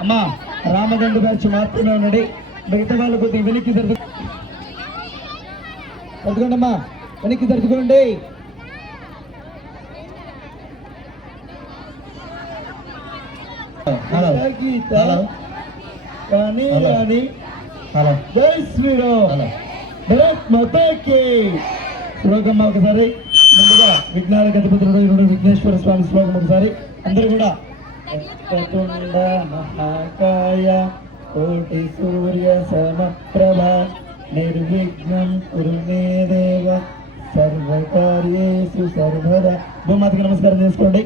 అమ్మా రామదండు బ్యాచ్ మాత్రమే ఉండండి, మిగతా వాళ్ళు కొద్దిగా వెనక్కి జరుగుకోండి అమ్మా, వెనక్కి జరుగుకోండి. హలో హలో కానీ కానీ హలో జై శ్రీరామ్ భరత్ మాతాకి శ్లోకం ఒకసారి ముందుగా విఘ్నాల గణపతుడు విఘ్నేశ్వర స్వామి శ్లోకం ఒకసారి అందరూ కూడా వక్రతుండ మహాకాయ కోటి సూర్య సమప్రభ నిర్విఘ్నం కురు మే దేవ సర్వకార్యేషు సర్వదా. భూమాతకి నమస్కారం చేసుకోండి.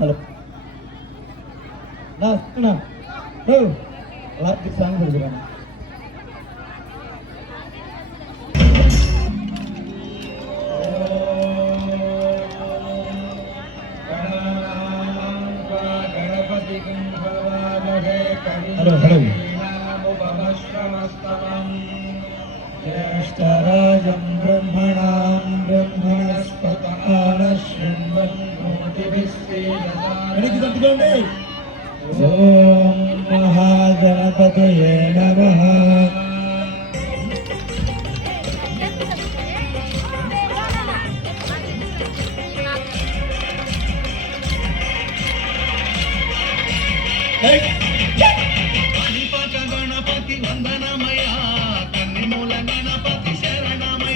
హలో వార్తకి సాంగ్ పెడుతున్నాను. హలో హలో జ్యేష్ఠరాజం బ్రహ్మణాం బ్రహ్మణస్పతాన శృణ్వన్నోతిభిశ్చేదసానికి తట్టుకోండి. ఓం మహాగణపతయే నమః. గణపతి వందనమయ కన్నిమూల గణపతి శరణమయ.